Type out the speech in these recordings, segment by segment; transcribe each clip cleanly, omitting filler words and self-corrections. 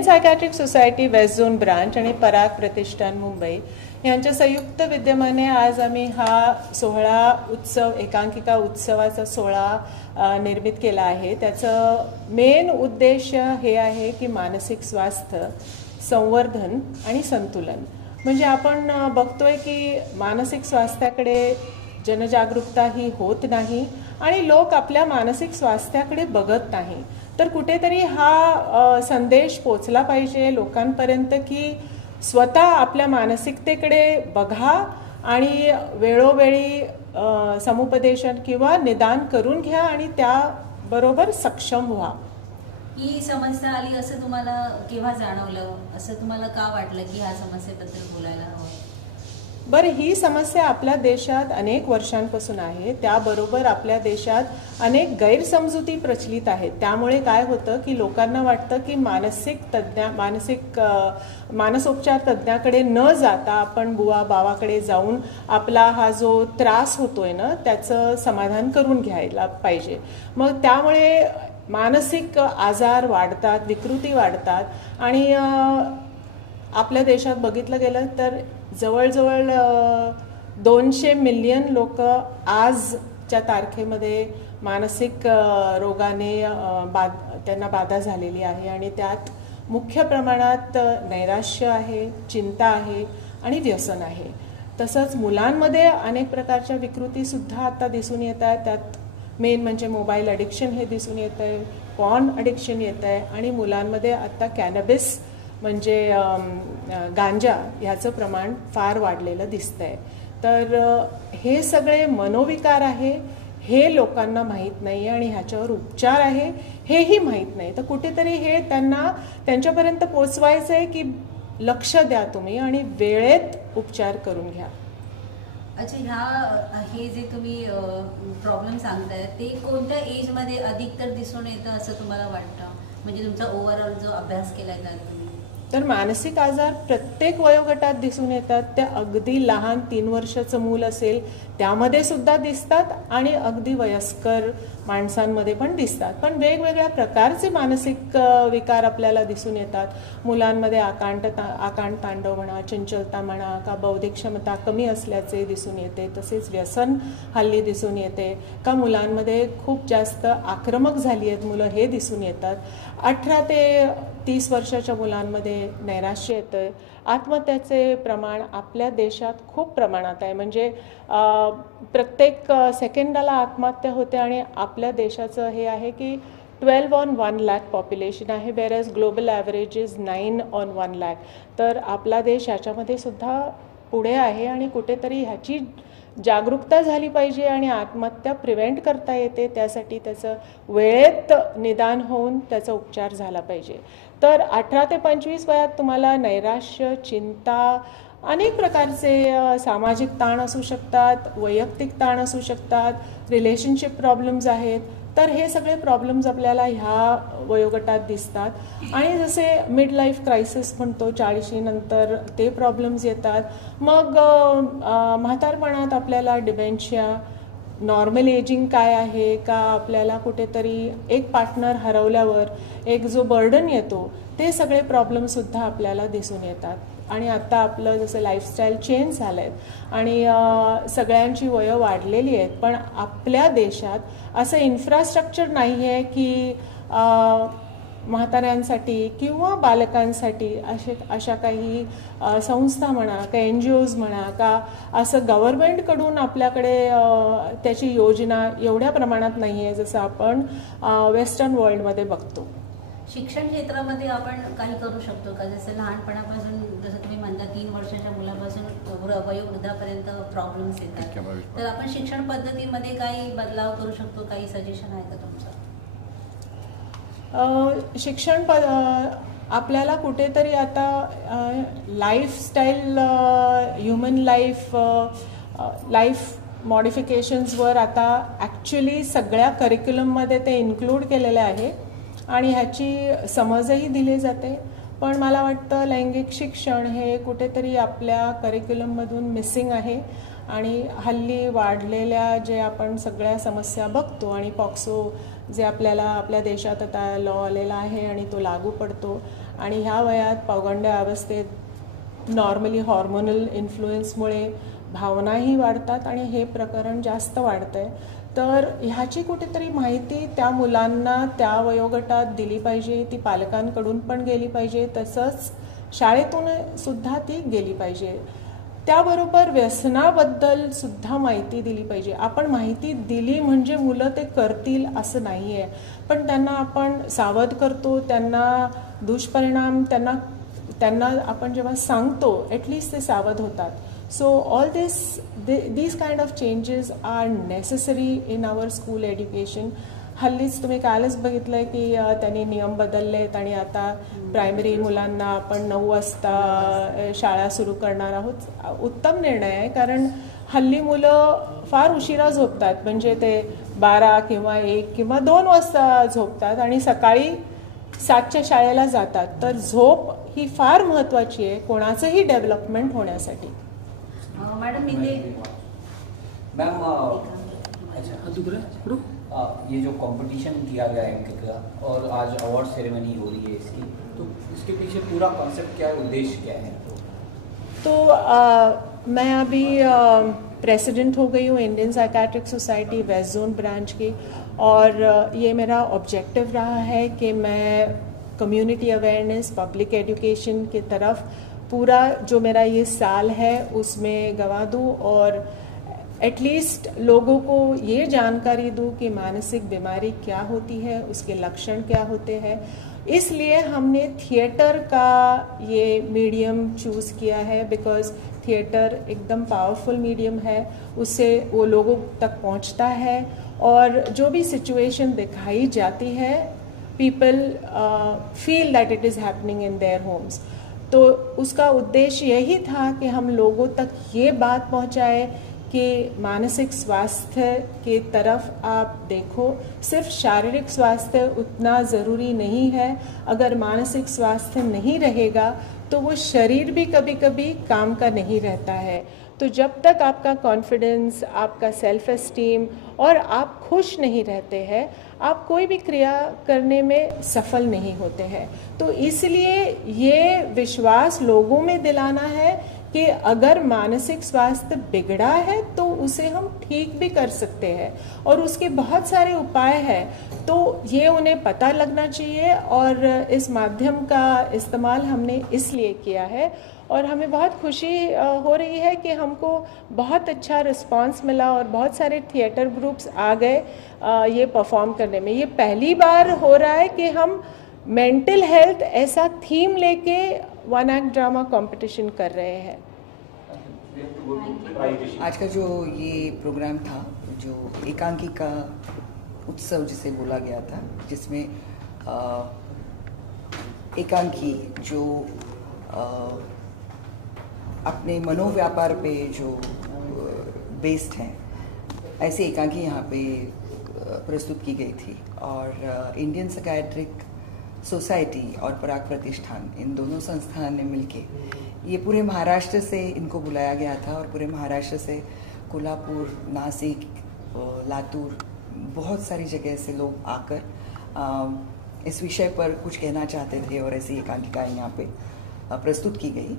Indian psychiatric society waste zone branch आणि पराग प्रतिष्ठान मुंबई यांच्या संयुक्त विद्यमाने आज आम्ही हा सोहळा उत्सव एकांकिका उत्सवाचा सोहळा निर्मित केला आहे. त्याचं मेन उद्देश हे आहे की मानसिक स्वास्थ्य, संवर्धन आणि संतुलन. म्हणजे आपण बघतोय की मानसिक स्वास्थ्याकडे जनजागरूकता ही होत नाही आणि लोक आपल्या मानसिक स्वास्थ्याकडे बघत नाही. तर कुठेतरी हा संदेश पोचला पाहिजे लोकांपर्यंत की स्वतः आपल्या मानसिकतेकडे बघा आणि वेळोवेळी समुपदेशन किंवा निदान करून घ्या आणि त्याबरोबर सक्षम व्हा. ही समस्या आली असं तुम्हाला केव्हा जाणवलं, असं तुम्हाला का वाटलं की ह्या समस्येबद्दल बोलायला हवं? बरं, ही समस्या आपल्या देशात अनेक वर्षांपासून आहे. त्याबरोबर आपल्या देशात अनेक गैरसमजुती प्रचलित आहेत. त्यामुळे काय होतं की लोकांना वाटतं की मानसोपचार तज्ज्ञाकडे न जाता आपण बुवा बावाकडे जाऊन आपला हा जो त्रास होतोय ना त्याचं समाधान करून घ्यायला पाहिजे. मग त्यामुळे मानसिक आजार वाढतात, विकृती वाढतात आणि आपल्या देशात बघितलं गेलं तर जवळजवळ 200 मिलियन लोक आजच्या तारखेमध्ये मानसिक रोगाने त्यांना बाधा झालेली आहे आणि त्यात मुख्य प्रमाणात नैराश्य आहे, चिंता आहे आणि व्यसन आहे. तसंच मुलांमध्ये अनेक प्रकारच्या विकृतीसुद्धा आता दिसून येत आहेत. त्यात मेन म्हणजे मोबाईल ॲडिक्शन हे दिसून येतं आहे, पॉर्न ॲडिक्शन येतं आहे आणि मुलांमध्ये आता कॅनॅबिस म्हणजे गांजा ह्याचं प्रमाण फार वाढलेलं दिसतंय. तर हे सगळे मनोविकार आहे हे लोकांना माहीत नाही आणि ह्याच्यावर उपचार आहे हेही माहीत नाही. तर कुठेतरी हे त्यांच्यापर्यंत पोचवायचं आहे की लक्ष द्या तुम्ही आणि वेळेत उपचार करून घ्या. अच्छा, हे जे तुम्ही प्रॉब्लेम सांगताय ते कोणत्या एजमध्ये अधिकतर दिसून येतं असं तुम्हाला वाटतं? म्हणजे तुमचा ओव्हरऑल जो अभ्यास केलाय त्यात तुम्ही तर मानसिक आजार प्रत्येक वयोगटात दिसून येतात. त्या अगदी लहान 3 वर्षाचं मूल असेल त्यामध्ये सुद्धा दिसतात आणि अगदी वयस्कर माणसांमध्ये पण दिसतात. पण वेगवेगळ्या प्रकारचे मानसिक विकार आपल्याला दिसून येतात. मुलांमध्ये आकांड तांडव म्हणा, चंचलता म्हणा, का बौद्धिक क्षमता कमी असल्याचे दिसून येते. तसेच व्यसन हल्ली दिसून येते का मुलांमध्ये खूप जास्त आक्रमक झाली आहेत मुलं हे दिसून येतात. 18 ते 30 वर्षाच्या मुलांमध्ये नैराश्य येतं. आत्महत्याचे प्रमाण आपल्या देशात खूप प्रमाणात आहे. म्हणजे प्रत्येक सेकंदाला आत्महत्या होते आणि आपल्या देशाचं हे आहे की 12 on 1 lakh पॉप्युलेशन आहे, वेअरएज global average is 9 on 1 lakh. तर आपला देश याच्यामध्ये सुद्धा पुढे आहे आणि कुठेतरी ह्याची जागरूकता झाली पाहिजे आणि आत्महत्या प्रिव्हेंट करता येते. त्यासाठी त्याचं वेळेत निदान होऊन त्याचा उपचार झाला पाहिजे. तर 18 ते 25 वयात तुम्हाला नैराश्य, चिंता, अनेक प्रकारचे सामाजिक ताण असू शकतात, वैयक्तिक ताण असू शकतात, रिलेशनशिप प्रॉब्लेम्स आहेत. तर हे सगळे प्रॉब्लेम्स आपल्याला ह्या वयोगटात दिसतात आणि जसे मिड लाईफ क्रायसिस म्हणतो 40 नंतर ते प्रॉब्लेम्स येतात. मग म्हातारपणात आपल्याला डिमेन्शिया, नॉर्मल एजिंग काय आहे का आपल्याला कुठेतरी एक पार्टनर हरवल्यावर एक जो बर्डन येतो ते सगळे प्रॉब्लेमसुद्धा आपल्याला दिसून येतात. आणि आता आपलं जसं लाईफस्टाईल चेंज झालं आहे आणि सगळ्यांची वयं वाढलेली आहेत. पण आपल्या देशात असं इन्फ्रास्ट्रक्चर नाही आहे की म्हाताऱ्यांसाठी किंवा बालकांसाठी अशा काही संस्था म्हणा का NGOज म्हणा का असं गव्हर्नमेंटकडून आपल्याकडे त्याची योजना एवढ्या प्रमाणात नाही आहे जसं आपण वेस्टर्न वर्ल्डमध्ये बघतो. शिक्षण क्षेत्रामध्ये आपण काही करू शकतो का? जसं लहानपणापासून जसं तुम्ही म्हणता 3 वर्षाच्या मुलापासून वयोवृद्धापर्यंत प्रॉब्लेम्स येतात, तर आपण शिक्षण पद्धतीमध्ये काही बदलाव करू शकतो? काही सजेशन आहे का तुमचं? शिक्षण आपल्याला कुठेतरी आता लाईफस्टाईल, ह्युमन लाईफ मॉडिफिकेशन्सवर आता ॲक्च्युली सगळ्या करिक्युलममध्ये ते इन्क्लूड केलेले आहे आणि ह्याची समजही दिली जाते. पण मला वाटतं लैंगिक शिक्षण हे कुठेतरी आपल्या करिक्युलममधून मिसिंग आहे आणि हल्ली वाढलेल्या जे आपण सगळ्या समस्या बघतो आणि पॉक्सो जे आपल्या देशात आता लॉ आलेला आहे आणि तो लागू पडतो आणि ह्या वयात पौगंड अवस्थेत नॉर्मली हॉर्मोनल इन्फ्लुएन्समुळे भावनाही वाढतात आणि हे प्रकरण जास्त वाढतंय. तर ह्याची कुठेतरी माहिती त्या मुलांना त्या वयोगटात दिली पाहिजे, ती पालकांकडून पण गेली पाहिजे, तसंच शाळेतून सुद्धा ती गेली पाहिजे. त्याबरोबर व्यसनाबद्दल सुद्धा माहिती दिली पाहिजे. आपण माहिती दिली म्हणजे मुलं ते करतील असं नाही आहे, पण त्यांना आपण सावध करतो, त्यांना दुष्परिणाम त्यांना आपण जेव्हा सांगतो ॲटलिस्ट ते सावध होतात. So all these kind of changes are necessary in our school education. हल्लीच तुम्ही कालच बघितलंय की त्यांनी नियम बदललेत आणि आता प्रायमरी मुलांना आपण 9 वाजता शाळा सुरू करणार आहोत. उत्तम निर्णय आहे, कारण हल्ली मुलं फार उशिरा झोपतात, म्हणजे ते 12 किंवा 1 किंवा 2 वाजता झोपतात आणि सकाळी 7च्या शाळेला जातात. तर झोप ही फार महत्त्वाची आहे कोणाचंही डेव्हलपमेंट होण्यासाठी. मैडम मैम ये जो कंपटीशन किया गया है इनके का और आज अवार्ड सेरेमनी हो रही है इसकी, तो इसके पीछे पूरा कॉन्सेप्ट क्या है, उद्देश्य क्या है? तो मैं अभी प्रेसिडेंट हो गई हूँ Indian psychiatric society west zone branch की, और ये मेरा ऑब्जेक्टिव रहा है कि मैं कम्युनिटी अवेयरनेस, पब्लिक एजुकेशन की तरफ पूरा जो मेरा ये साल है उसमें गंवा दूँ और एटलीस्ट लोगों को ये जानकारी दूँ कि मानसिक बीमारी क्या होती है, उसके लक्षण क्या होते हैं. इसलिए हमने थिएटर का ये मीडियम चूज़ किया है, बिकॉज थिएटर एकदम पावरफुल मीडियम है, उससे वो लोगों तक पहुंचता है और जो भी सिचुएशन दिखाई जाती है people feel that it is happening in their homes. तो उसका उद्देश्य यही था कि हम लोगों तक ये बात पहुंचाए कि मानसिक स्वास्थ्य के तरफ आप देखो. सिर्फ शारीरिक स्वास्थ्य उतना ज़रूरी नहीं है. अगर मानसिक स्वास्थ्य नहीं रहेगा तो वो शरीर भी कभी कभी काम का नहीं रहता है. तो जब तक आपका कॉन्फिडेंस, आपका सेल्फ एस्टीम और आप खुश नहीं रहते हैं, आप कोई भी क्रिया करने में सफल नहीं होते हैं. तो इसलिए ये विश्वास लोगों में दिलाना है कि अगर मानसिक स्वास्थ्य बिगड़ा है तो उसे हम ठीक भी कर सकते हैं और उसके बहुत सारे उपाय हैं. तो ये उन्हें पता लगना चाहिए और इस माध्यम का इस्तेमाल हमने इसलिए किया है और हमें बहुत खुशी हो रही है कि हमको बहुत अच्छा रिस्पांस मिला और बहुत सारे थिएटर ग्रुप्स आ गए ये परफॉर्म करने में. ये पहली बार हो रहा है कि हम मेंटल हेल्थ ऐसा थीम लेके 1 एक्ट ड्रामा कंपटीशन कर रहे हैं. आज का जो ये प्रोग्राम था, जो एकांकी का उत्सव जिसे बोला गया था, जिसमें एकांकी जो अपने मनोव्यापार पे जो बेस्ड हैं, ऐसे एकांकी यहाँ पे प्रस्तुत की गई थी. और इंडियन साइकेट्रिक सोसाइटी और पराग प्रतिष्ठान, इन दोनों संस्थान ने मिलके ये पूरे महाराष्ट्र से इनको बुलाया गया था और पूरे महाराष्ट्र से कोल्हापुर, नासिक, लातूर, बहुत सारी जगह से लोग आकर इस विषय पर कुछ कहना चाहते थे और ऐसी एकांकिकाएँ यहाँ पे प्रस्तुत की गई.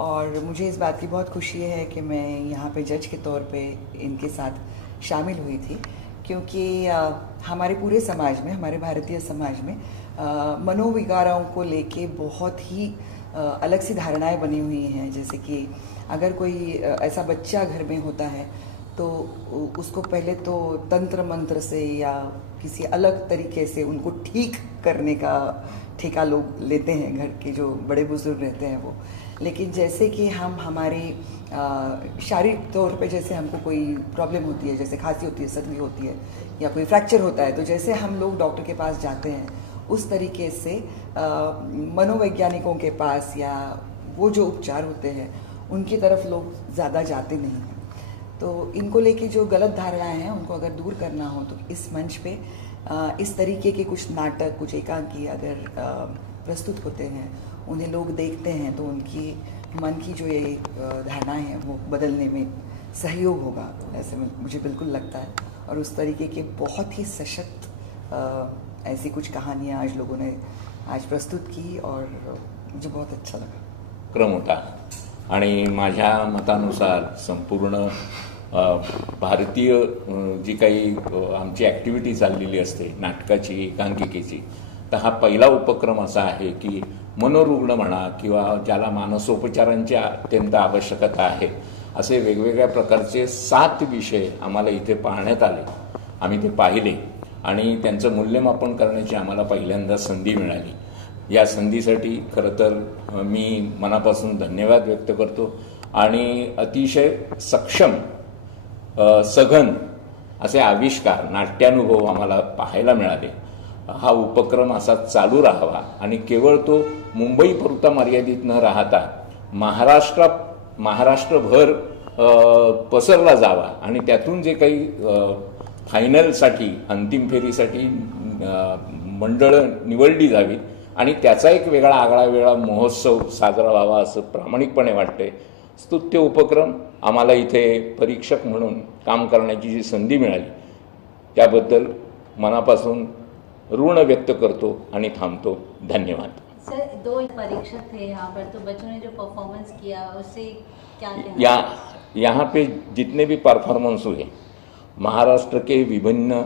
और मुझे इस बात की बहुत खुशी है कि मैं यहाँ पे जज के तौर पे इनके साथ शामिल हुई थी, क्योंकि हमारे पूरे समाज में, हमारे भारतीय समाज में मनोविकारों को लेके बहुत ही अलग सी धारणाएं बनी हुई हैं. जैसे कि अगर कोई ऐसा बच्चा घर में होता है तो उसको पहले तो तंत्र मंत्र से या किसी अलग तरीके से उनको ठीक करने का ठेका लोग लेते हैं, घर के जो बड़े बुजुर्ग रहते हैं वो. लेकिन जैसे कि हम हमारे शारीरिक तौर पे जैसे हमको कोई प्रॉब्लम होती है, जैसे खांसी होती है, सर्दी होती है या कोई फ्रैक्चर होता है, तो जैसे हम लोग डॉक्टर के पास जाते हैं उस तरीके से मनोवैज्ञानिकों के पास या वो जो उपचार होते हैं उनकी तरफ लोग ज़्यादा जाते नहीं हैं. तो इनको लेके जो गलत धारणाएं हैं उनको अगर दूर करना हो तो इस मंच पे इस तरीके के कुछ नाटक, कुछ एकांकी अगर प्रस्तुत होते हैं, उन्हें लोग देखते हैं, तो उनकी मन की जो ये धारणाएं हैं वो बदलने में सहयोग होगा, ऐसे मुझे बिल्कुल लगता है. और उस तरीके के बहुत ही सशक्त ऐसी कुछ कहानियाँ आज लोगों ने आज प्रस्तुत की और मुझे बहुत अच्छा लगा. क्रम होता आणि माझ्या मतानुसार संपूर्ण भारतीय जी काही आमची ॲक्टिव्हिटी चाललेली असते नाटकाची एकांकिकेची, तर हा पहिला उपक्रम असा आहे की मनोरुग्ण म्हणा किंवा ज्याला मानसोपचारांची अत्यंत आवश्यकता आहे असे वेगवेगळ्या प्रकारचे 7 विषय आम्हाला इथे पाहण्यात आले. आम्ही ते पाहिले आणि त्यांचं मूल्यमापन करण्याची आम्हाला पहिल्यांदा संधी मिळाली. या संधीसाठी खरं तर मी मनापासून धन्यवाद व्यक्त करतो आणि अतिशय सक्षम सघन असे आविष्कार नाट्यानुभव आम्हाला पाहायला मिळाले. हा उपक्रम असा चालू राहावा आणि केवळ तो मुंबईपुरता मर्यादित न राहता महाराष्ट्रभर पसरला जावा आणि त्यातून जे काही फायनलसाठी अंतिम फेरीसाठी मंडळं निवडली जावीत आणि त्याचा एक वेगळा आगळा वेगळा महोत्सव साजरा व्हावा असं प्रामाणिकपणे वाटते. स्तुत्य उपक्रम आम्हाला इथे परीक्षक म्हणून काम करण्याची जी संधी मिळाली त्याबद्दल मनापासून ऋण व्यक्त करतो आणि थांबतो. धन्यवाद. सर, 2 परीक्षक थे यहाँ पर, तो बच्चों ने जो परफॉर्मेंस किया उससे क्या कहना? यहाँ पे जितने भी परफॉर्मेंस हुए महाराष्ट्र के विभिन्न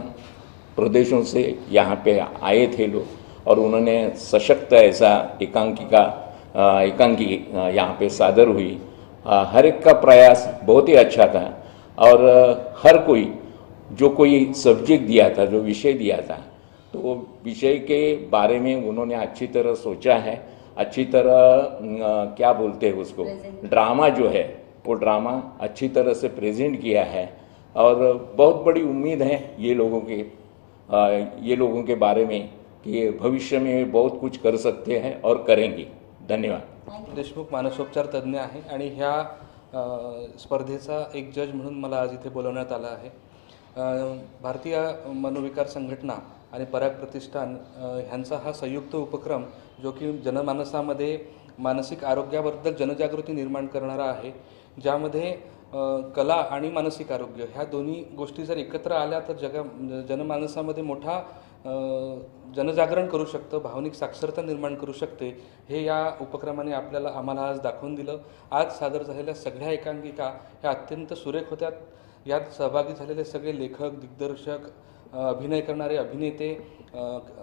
प्रदेशों से यहाँ पे आए थे लोग और उन्होंने सशक्त ऐसा एकांकी यहाँ पे सादर हुई. हर एक का प्रयास बहुत ही अच्छा था और हर कोई जो कोई सब्जेक्ट दिया था, जो विषय दिया था, तो वो विषय के बारे में उन्होंने अच्छी तरह सोचा है, अच्छी तरह क्या बोलते हैं उसको, ड्रामा जो है वो ड्रामा अच्छी तरह से प्रेजेंट किया है और बहुत बड़ी उम्मीद है ये लोगों के बारे में कि भविष्य में बहुत कुछ कर सकते हैं और करेंगे. धन्यवाद. देशमुख मानसोपचार तज्ज्ञ आहे आणि ह्या स्पर्धेचा एक जज म्हणून मला आज इथे बोलवण्यात आलं आहे. भारतीय मनोविकार संघटना आणि पराग प्रतिष्ठान ह्यांचा हा संयुक्त उपक्रम जो की जनमानसामध्ये मानसिक आरोग्याबद्दल जनजागृती निर्माण करणारा आहे, ज्यामध्ये कला आणि मानसिक आरोग्य ह्या दोन्ही गोष्टी जर एकत्र आल्या तर जनमानसामध्ये मोठा जनजागरण करू शकतं, भावनिक साक्षरता निर्माण करू शकते. हे या उपक्रमाने आम्हाला आज दाखवून दिलं. आज सादर झालेल्या सगळ्या एकांकिका ह्या अत्यंत सुरेख होत्या. यात सहभागी झालेले सगळे लेखक, दिग्दर्शक, अभिनय करणारे अभिनेते,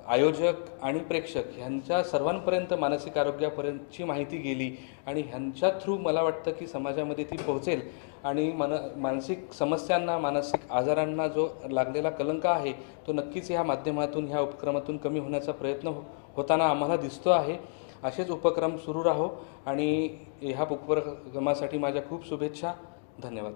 आयोजक आणि प्रेक्षक ह्यांच्या सर्वांपर्यंत मानसिक आरोग्यापर्यंतची माहिती गेली आणि ह्यांच्या थ्रू मला वाटतं की समाजामध्ये ती पोहोचेल आणि मानसिक समस्यांना, मानसिक आजारांना जो लागलेला कलंक आहे तो नक्कीच ह्या माध्यमातून, ह्या उपक्रमातून कमी होण्याचा प्रयत्न होताना आम्हाला दिसतो आहे. असेच उपक्रम सुरू राहो आणि ह्या उपक्रमासाठी माझ्या खूप शुभेच्छा. धन्यवाद.